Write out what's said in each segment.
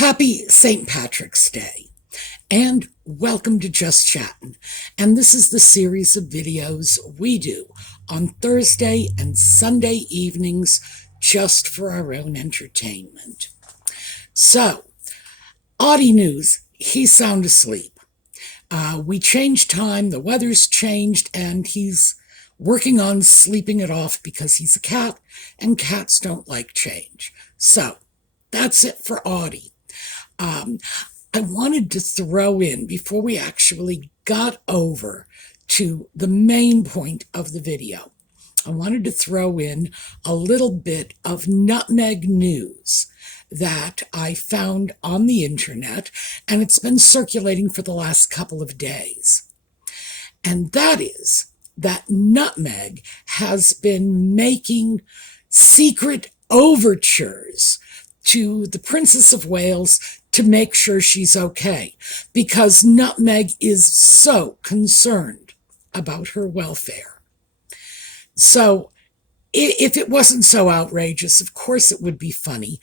Happy St. Patrick's Day, and welcome to Just Chattin. And this is the series of videos we do on Thursday and Sunday evenings just for our own entertainment. So, Audie news, he's sound asleep. We changed time, the weather's changed, and he's working on sleeping it off because he's a cat, and cats don't like change. So, that's it for Audie. I wanted to throw in, before we actually got over to the main point of the video, I wanted to throw in a little bit of nutmeg news that I found on the internet, and it's been circulating for the last couple of days. And that is that nutmeg has been making secret overtures to the Princess of Wales to make sure she's okay, because nutmeg is so concerned about her welfare. So if it wasn't so outrageous, of course it would be funny.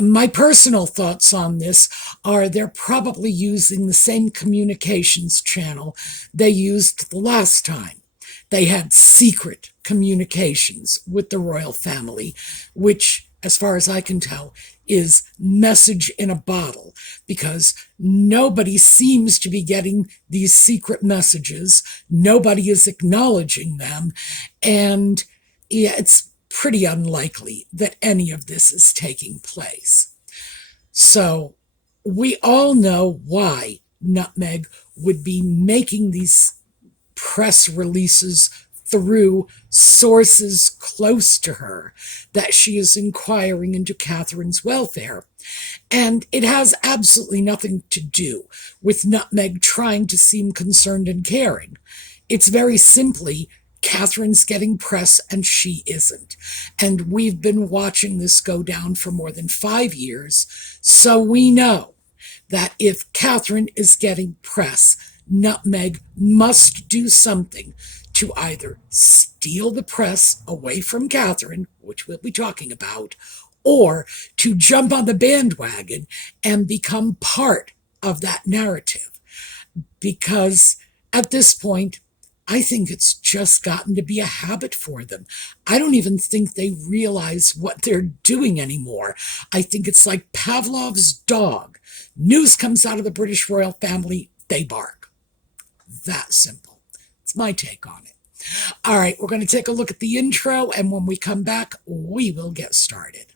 My personal thoughts on this are they're probably using the same communications channel they used the last time. They had secret communications with the royal family, which, as far as I can tell, is message in a bottle, because nobody seems to be getting these secret messages. Nobody is acknowledging them. And yeah, it's pretty unlikely that any of this is taking place. So we all know why Nutmeg would be making these press releases through sources close to her, that she is inquiring into Catherine's welfare. And it has absolutely nothing to do with Nutmeg trying to seem concerned and caring. It's very simply Catherine's getting press and she isn't. And we've been watching this go down for more than 5 years, so we know that if Catherine is getting press, Nutmeg must do something to either steal the press away from Catherine, which we'll be talking about, or to jump on the bandwagon and become part of that narrative. Because at this point, I think it's just gotten to be a habit for them. I don't even think they realize what they're doing anymore. I think it's like Pavlov's dog. News comes out of the British royal family, they bark. That simple. It's my take on it. All right, we're going to take a look at the intro, and when we come back, we will get started.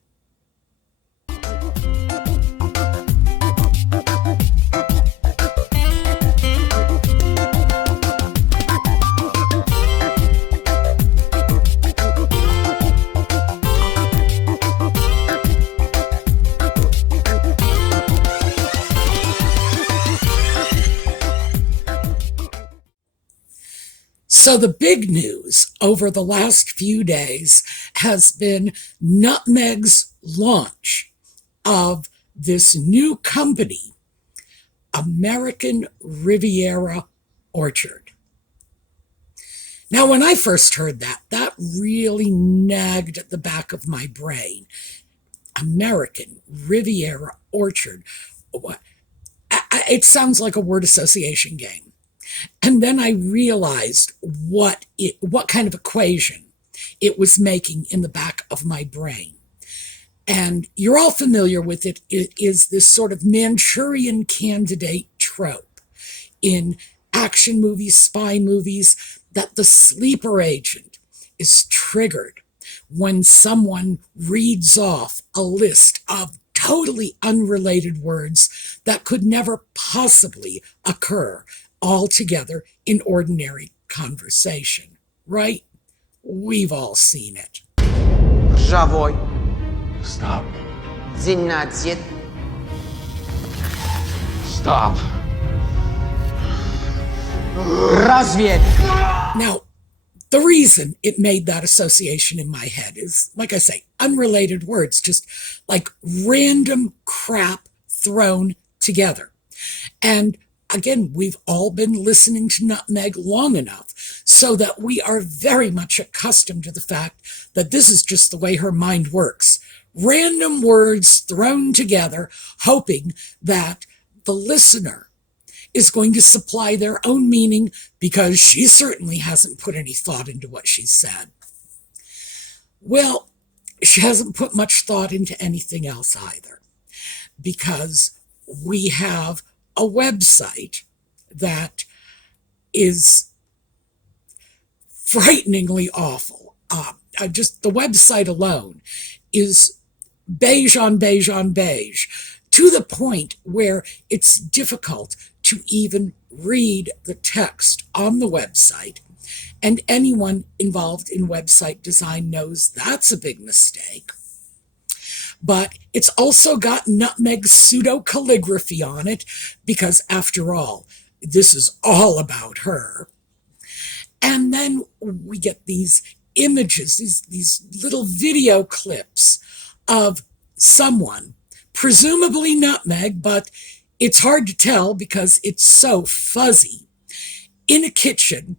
So the big news over the last few days has been Nutmeg's launch of this new company, American Riviera Orchard. Now, when I first heard that, that really nagged at the back of my brain. American Riviera Orchard. It sounds like a word association game. And then I realized what kind of equation it was making in the back of my brain. And you're all familiar with it. It is this sort of Manchurian candidate trope in action movies, spy movies, that the sleeper agent is triggered when someone reads off a list of totally unrelated words that could never possibly occur all together in ordinary conversation, right? We've all seen it. Ржавой. Stop. 12. Stop. Разведь. Now, the reason it made that association in my head is, like I say, unrelated words, just like random crap thrown together. And again, we've all been listening to Nutmeg long enough so that we are very much accustomed to the fact that this is just the way her mind works. Random words thrown together, hoping that the listener is going to supply their own meaning, because she certainly hasn't put any thought into what she said. Well, she hasn't put much thought into anything else either, because we have a website that is frighteningly awful. Just the website alone is beige on beige on beige, to the point where it's difficult to even read the text on the website. And anyone involved in website design knows that's a big mistake. But it's also got nutmeg pseudo calligraphy on it, because after all, this is all about her. And then we get these images, these little video clips of someone, presumably Nutmeg, but it's hard to tell because it's so fuzzy, in a kitchen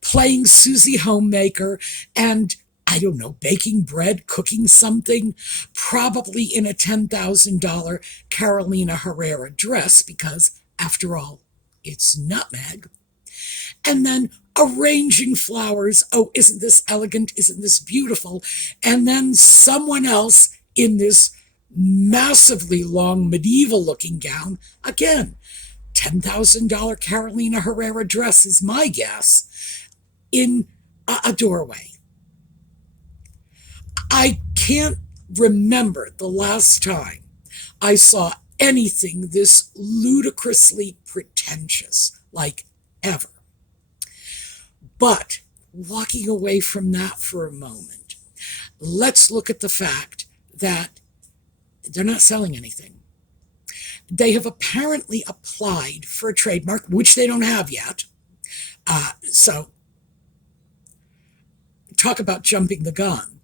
playing Susie Homemaker and, I don't know, baking bread, cooking something, probably in a $10,000 Carolina Herrera dress, because after all, it's Nutmeg. And then arranging flowers. Oh, isn't this elegant? Isn't this beautiful? And then someone else in this massively long medieval looking gown, again, $10,000 Carolina Herrera dress is my guess, in a doorway. I can't remember the last time I saw anything this ludicrously pretentious, like ever. But walking away from that for a moment, let's look at the fact that they're not selling anything. They have apparently applied for a trademark, which they don't have yet. So talk about jumping the gun.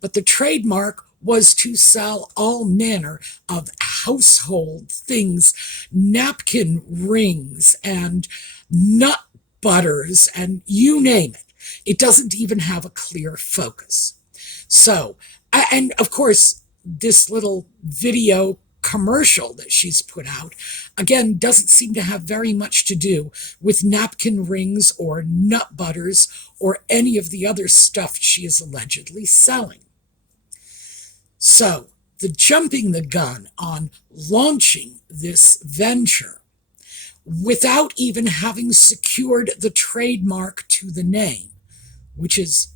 But the trademark was to sell all manner of household things, napkin rings and nut butters, and you name it. It doesn't even have a clear focus. So, and of course, this little video commercial that she's put out, again, doesn't seem to have very much to do with napkin rings or nut butters or any of the other stuff she is allegedly selling. So, the jumping the gun on launching this venture without even having secured the trademark to the name, which is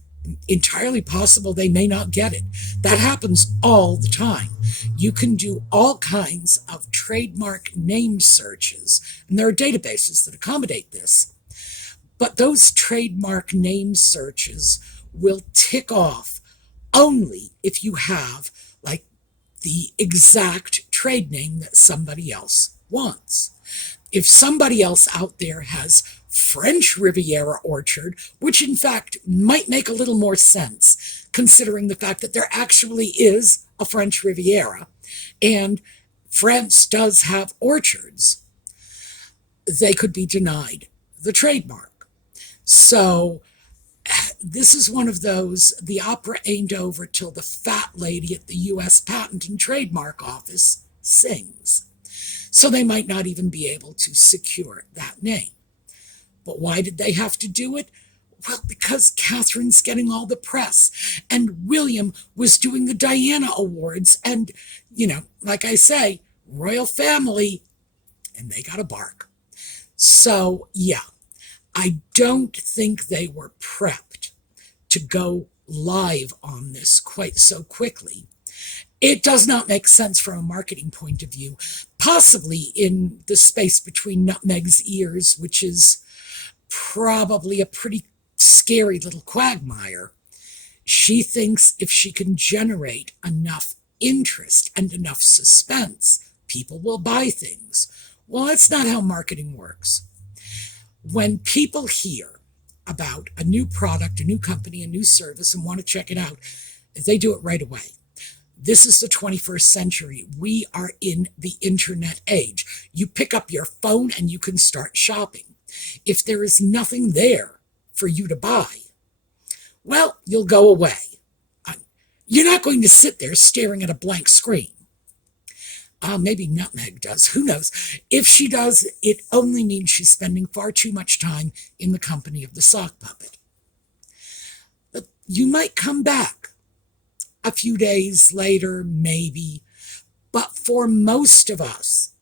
entirely possible they may not get it. That happens all the time. You can do all kinds of trademark name searches, and there are databases that accommodate this. But those trademark name searches will tick off only if you have, like, the exact trade name that somebody else wants. If somebody else out there has French Riviera orchard, which in fact might make a little more sense, considering the fact that there actually is a French Riviera, and France does have orchards, they could be denied the trademark. So this is one of those, the opera ain't over till the fat lady at the U.S. Patent and Trademark Office sings. So they might not even be able to secure that name. But why did they have to do it? Well, because Catherine's getting all the press, and William was doing the Diana Awards, and, you know, like I say, royal family, and they got a bark. So, yeah, I don't think they were prepped to go live on this quite so quickly. It does not make sense from a marketing point of view, possibly in the space between Nutmeg's ears, which is probably a pretty scary little quagmire. She thinks if she can generate enough interest and enough suspense, people will buy things. Well, that's not how marketing works. When people hear about a new product, a new company, a new service, and want to check it out, they do it right away. This is the 21st century. We are in the internet age. You pick up your phone and you can start shopping. If there is nothing there for you to buy, well, you'll go away. You're not going to sit there staring at a blank screen. Maybe Nutmeg does. Who knows? If she does, it only means she's spending far too much time in the company of the sock puppet. But you might come back a few days later, maybe. But for most of us,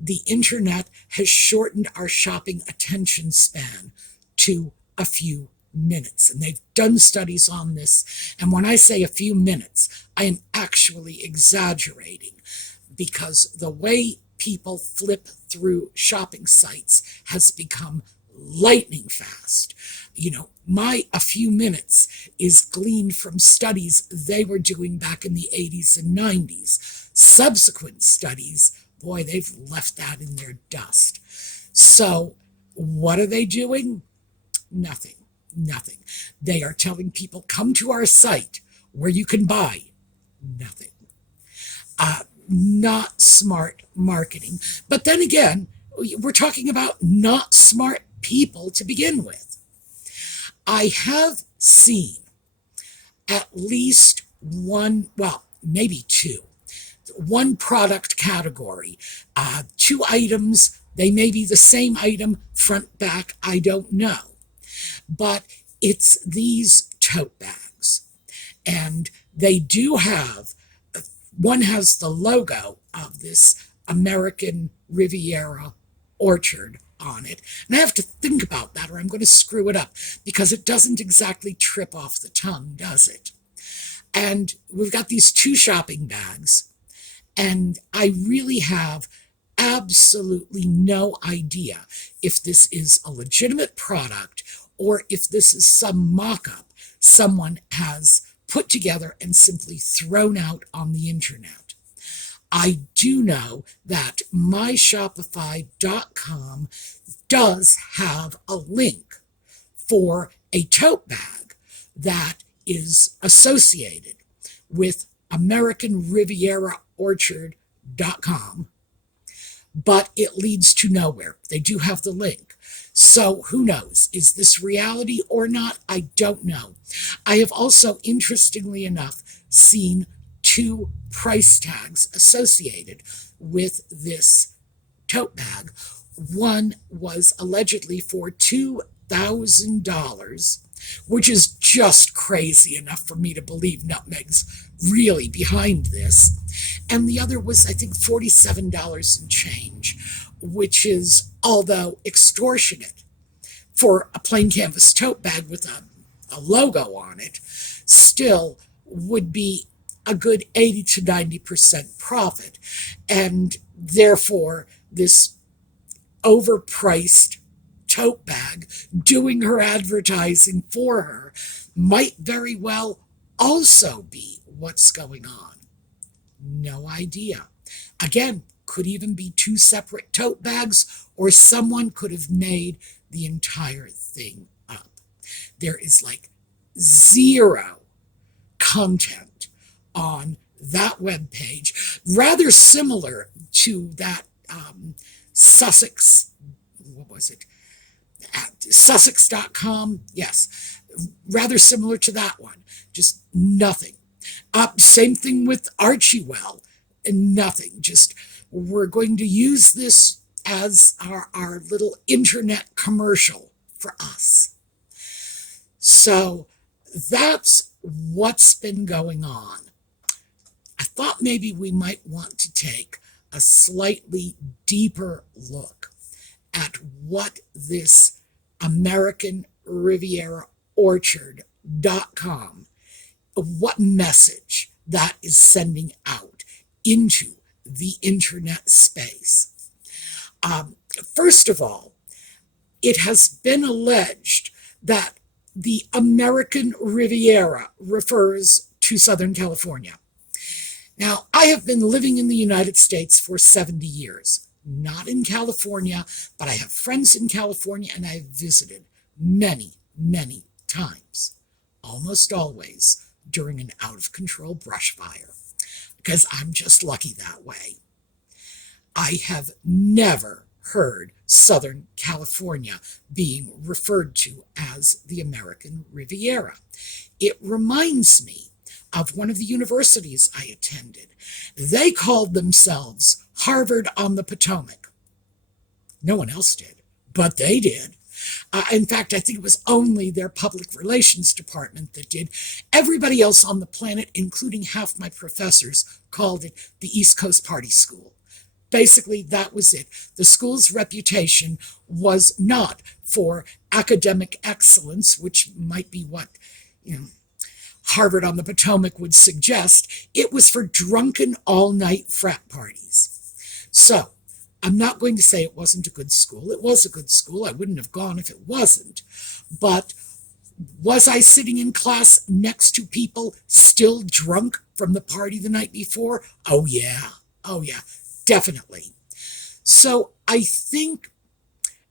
the internet has shortened our shopping attention span to a few minutes. And they've done studies on this. And when I say a few minutes, I am actually exaggerating, because the way people flip through shopping sites has become lightning fast. My a few minutes is gleaned from studies they were doing back in the 80s and 90s. Subsequent studies, boy, they've left that in their dust. So what are they doing? Nothing. They are telling people, come to our site where you can buy. Nothing. Not smart marketing. But then again, we're talking about not smart people to begin with. I have seen at least one, well, maybe two, one product category, two items. They may be the same item, front, back, I don't know. But it's these tote bags. And they do have, one has the logo of this American Riviera orchard on it. And I have to think about that or I'm going to screw it up, because it doesn't exactly trip off the tongue, does it? And we've got these two shopping bags, and I really have absolutely no idea if this is a legitimate product or if this is some mock-up someone has put together and simply thrown out on the internet. I do know that myshopify.com does have a link for a tote bag that is associated with American Riviera Orchard.com, but it leads to nowhere. They do have the link. So who knows? Is this reality or not? I don't know. I have also, interestingly enough, seen two price tags associated with this tote bag. One was allegedly for $2,000, which is just crazy enough for me to believe Nutmeg's really behind this. And the other was, I think, $47 and change, which is, although extortionate for a plain canvas tote bag with a logo on it, still would be a good 80 to 90% profit. And therefore, this overpriced tote bag doing her advertising for her might very well also be what's going on. No idea. Again, could even be two separate tote bags, or someone could have made the entire thing up. There is like zero content on that webpage, rather similar to that Sussex, what was it? Sussex.com, yes, rather similar to that one, just nothing. Same thing with Archewell, nothing, just we're going to use this as our little internet commercial for us. So that's what's been going on. I thought maybe we might want to take a slightly deeper look at what this American Riviera Orchard.com, what message that is sending out into the internet space. First of all, it has been alleged that the American Riviera refers to Southern California. Now, I have been living in the United States for 70 years, not in California, but I have friends in California and I have visited many, many times, almost always during an out-of-control brush fire, because I'm just lucky that way. I have never heard Southern California being referred to as the American Riviera. It reminds me of one of the universities I attended. They called themselves Harvard on the Potomac. No one else did, but they did. In fact, I think it was only their public relations department that did. Everybody else on the planet, including half my professors, called it the East Coast Party School. Basically, that was it. The school's reputation was not for academic excellence, which might be what, Harvard on the Potomac would suggest. It was for drunken all-night frat parties. So, I'm not going to say it wasn't a good school. It was a good school. I wouldn't have gone if it wasn't. But was I sitting in class next to people still drunk from the party the night before? Oh, yeah. Oh, yeah. Definitely. So I think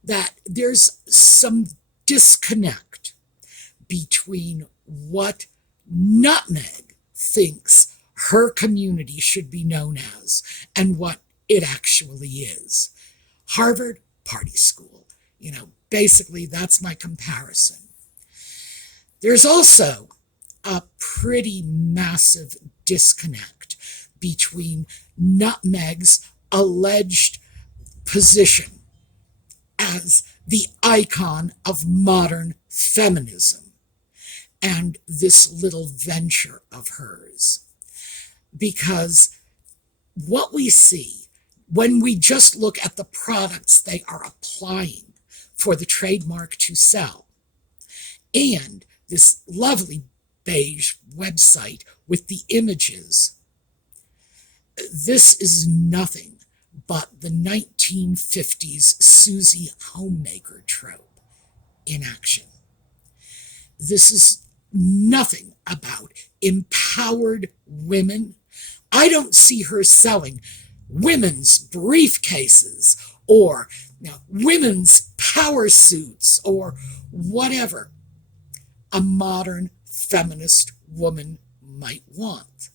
that there's some disconnect between what Nutmeg thinks her community should be known as and what it actually is. Harvard, party school. Basically that's my comparison. There's also a pretty massive disconnect between Nutmeg's alleged position as the icon of modern feminism and this little venture of hers. Because what we see when we just look at the products they are applying for the trademark to sell, and this lovely beige website with the images, this is nothing but the 1950s Susie homemaker trope in action. This is nothing about empowered women. I don't see her selling women's briefcases or women's power suits or whatever a modern feminist woman might want.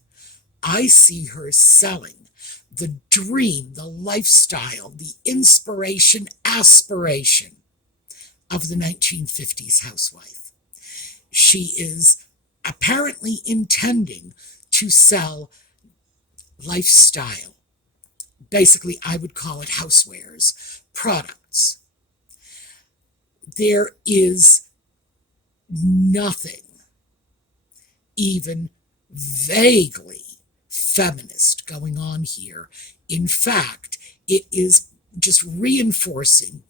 I see her selling the dream, the lifestyle, the inspiration, aspiration of the 1950s housewife. She is apparently intending to sell lifestyle. Basically, I would call it housewares, products. There is nothing even vaguely feminist going on here. In fact, it is just reinforcing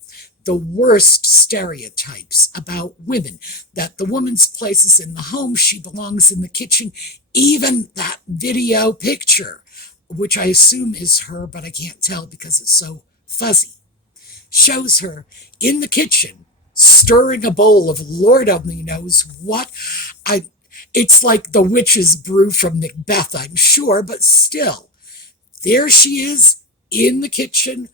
the worst stereotypes about women, that the woman's place is in the home, she belongs in the kitchen. Even that video picture, which I assume is her, but I can't tell because it's so fuzzy, shows her in the kitchen stirring a bowl of Lord only knows what. It's like the witch's brew from Macbeth, I'm sure, but still, there she is in the kitchen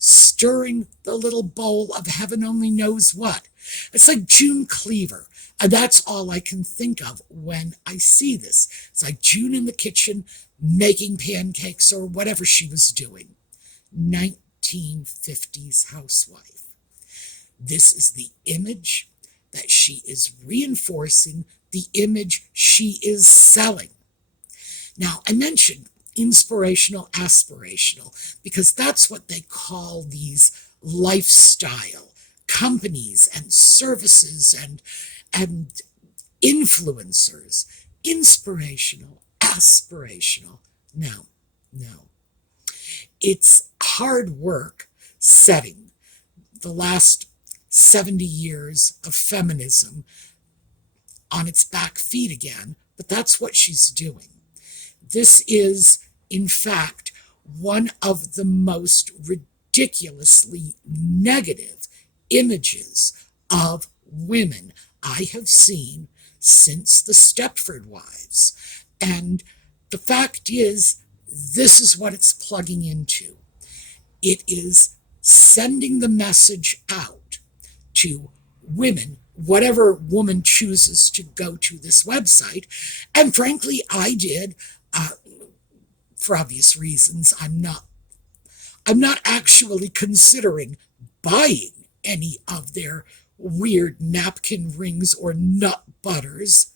stirring the little bowl of heaven only knows what. It's like June Cleaver. And that's all I can think of when I see this. It's like June in the kitchen making pancakes or whatever she was doing. 1950s housewife. This is the image that she is reinforcing, the image she is selling. Now, I mentioned inspirational, aspirational, because that's what they call these lifestyle companies and services and influencers. Inspirational, aspirational. No. It's hard work setting the last 70 years of feminism on its back feet again, but that's what she's doing. This is, in fact, one of the most ridiculously negative images of women I have seen since the Stepford Wives. And the fact is, this is what it's plugging into. It is sending the message out to women, whatever woman chooses to go to this website. And frankly, I did, for obvious reasons. I'm not actually considering buying any of their weird napkin rings or nut butters.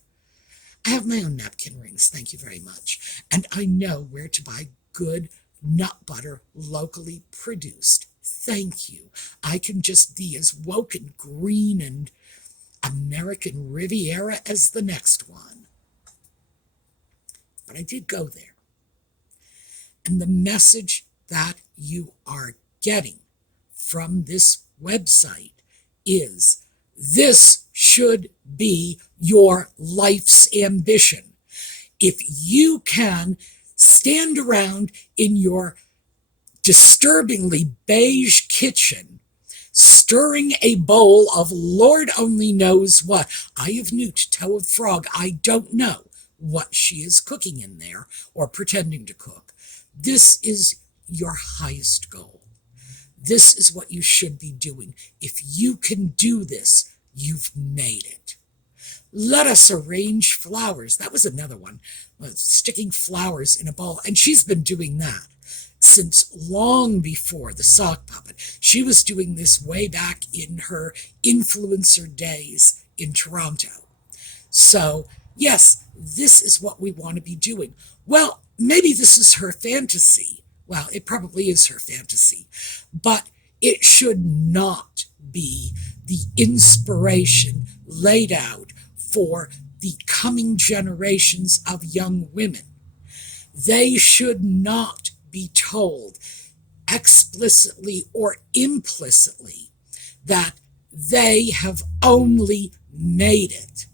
I have my own napkin rings, thank you very much. And I know where to buy good nut butter locally produced. Thank you. I can just be as woke and green and American Riviera as the next one. But I did go there. And the message that you are getting from this website is this should be your life's ambition. If you can stand around in your disturbingly beige kitchen, stirring a bowl of Lord only knows what, eye of newt, toe of frog, I don't know what she is cooking in there or pretending to cook. This is your highest goal. This is what you should be doing. If you can do this, you've made it. Let us arrange flowers. That was another one, sticking flowers in a bowl. And she's been doing that since long before the sock puppet. She was doing this way back in her influencer days in Toronto. So, yes, this is what we want to be doing. Well, maybe this is her fantasy. Well, it probably is her fantasy, but it should not be the inspiration laid out for the coming generations of young women. They should not be told explicitly or implicitly that they have only made it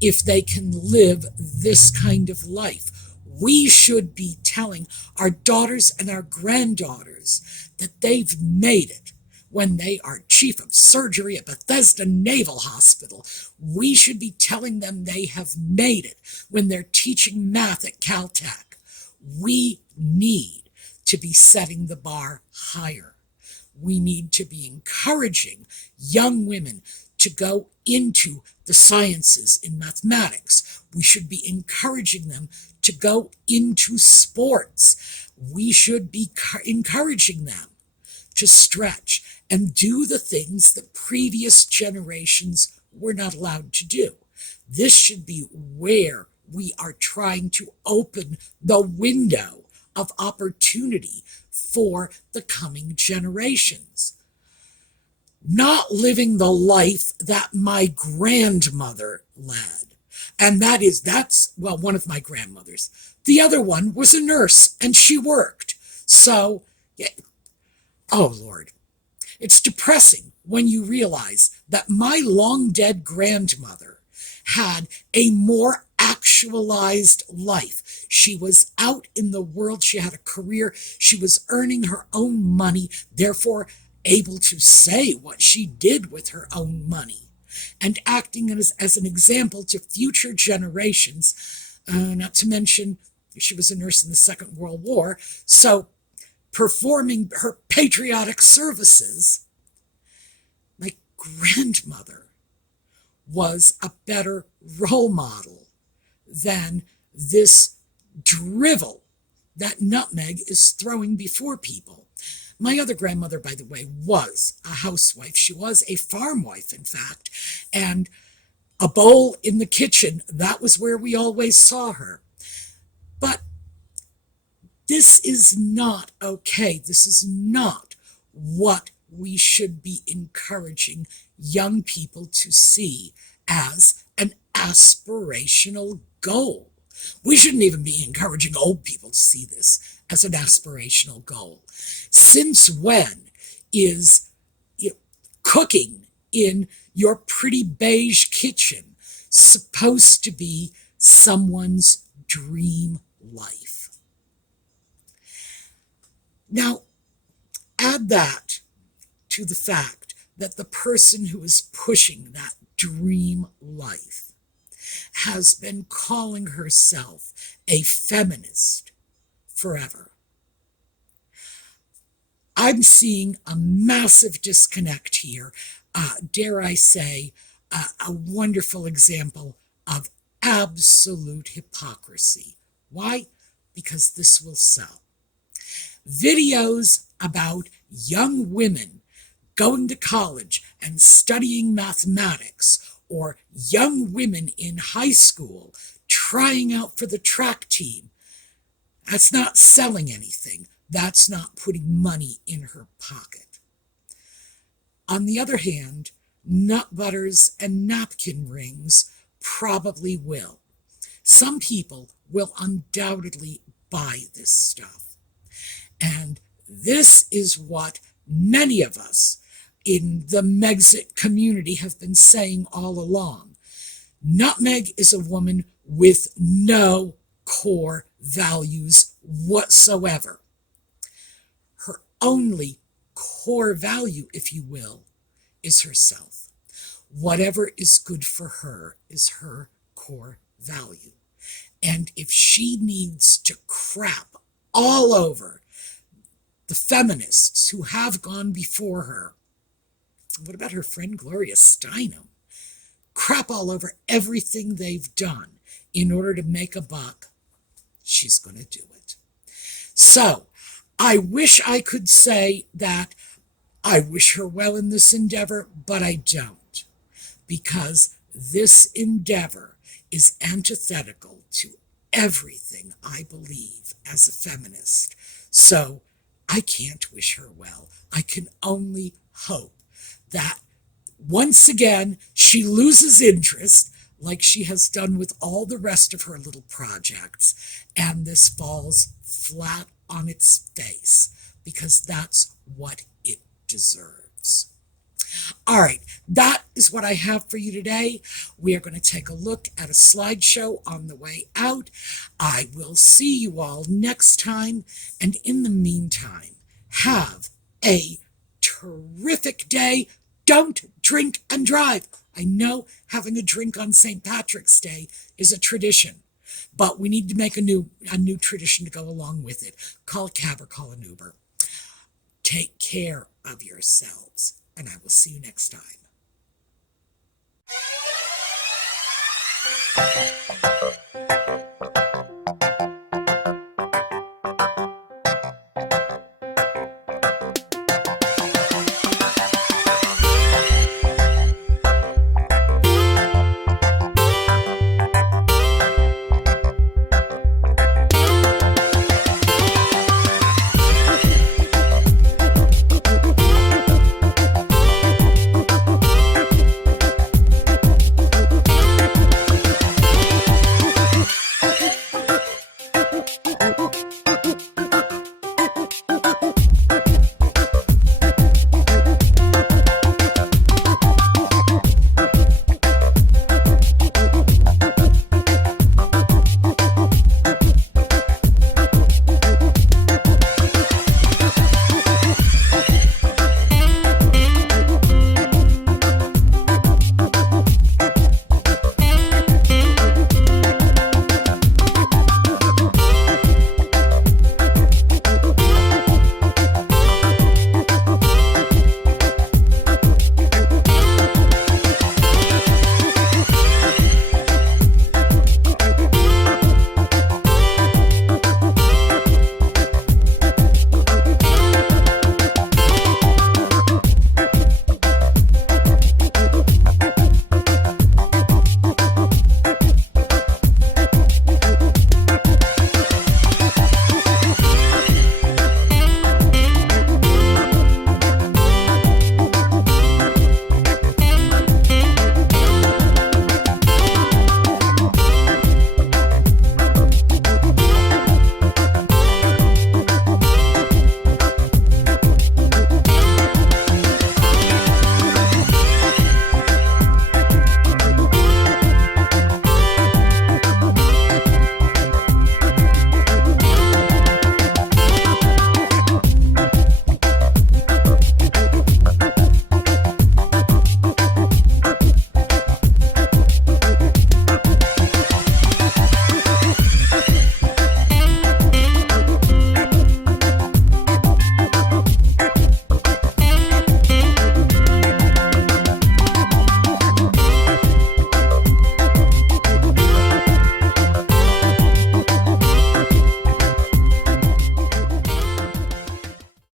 if they can live this kind of life. We should be telling our daughters and our granddaughters that they've made it when they are chief of surgery at Bethesda Naval Hospital. We should be telling them they have made it when they're teaching math at Caltech. We need to be setting the bar higher. We need to be encouraging young women to go into the sciences in mathematics. We should be encouraging them to go into sports. We should be encouraging them to stretch and do the things that previous generations were not allowed to do. This should be where we are trying to open the window of opportunity for the coming generations. Not living the life that my grandmother led. And that's one of my grandmothers. The other one was a nurse and she worked. So, yeah. Oh Lord, it's depressing when you realize that my long dead grandmother had a more actualized life. She was out in the world. She had a career. She was earning her own money, therefore able to say what she did with her own money and acting as an example to future generations, not to mention she was a nurse in the Second World War, so performing her patriotic services. My grandmother was a better role model than this drivel that Nutmeg is throwing before people. My other grandmother, by the way, was a housewife. She was a farm wife, in fact, and a bowl in the kitchen, that was where we always saw her. But this is not okay. This is not what we should be encouraging young people to see as an aspirational goal. We shouldn't even be encouraging old people to see this as an aspirational goal. Since when is cooking in your pretty beige kitchen supposed to be someone's dream life? Now, add that to the fact that the person who is pushing that dream life has been calling herself a feminist forever. I'm seeing a massive disconnect here. Dare I say, a wonderful example of absolute hypocrisy. Why? Because this will sell. Videos about young women going to college and studying mathematics, or young women in high school trying out for the track team. That's not selling anything. That's not putting money in her pocket. On the other hand, nut butters and napkin rings probably will. Some people will undoubtedly buy this stuff. And this is what many of us in the Megxit community have been saying all along. Nutmeg is a woman with no core values whatsoever. Her only core value, if you will, is herself. Whatever is good for her is her core value. And if she needs to crap all over the feminists who have gone before her, what about her friend Gloria Steinem? Crap all over everything they've done in order to make a buck, she's going to do it. So, I wish I could say that I wish her well in this endeavor, but I don't. Because this endeavor is antithetical to everything I believe as a feminist. So, I can't wish her well. I can only hope that once again she loses interest, like she has done with all the rest of her little projects, and this falls flat on its face, because that's what it deserves. All right, that is what I have for you today. We are going to take a look at a slideshow on the way out. I will see you all next time, and in the meantime, have a terrific day. Don't drink and drive. I know having a drink on St. Patrick's Day is a tradition, but we need to make a new tradition to go along with it. Call a cab or call an Uber. Take care of yourselves, and I will see you next time.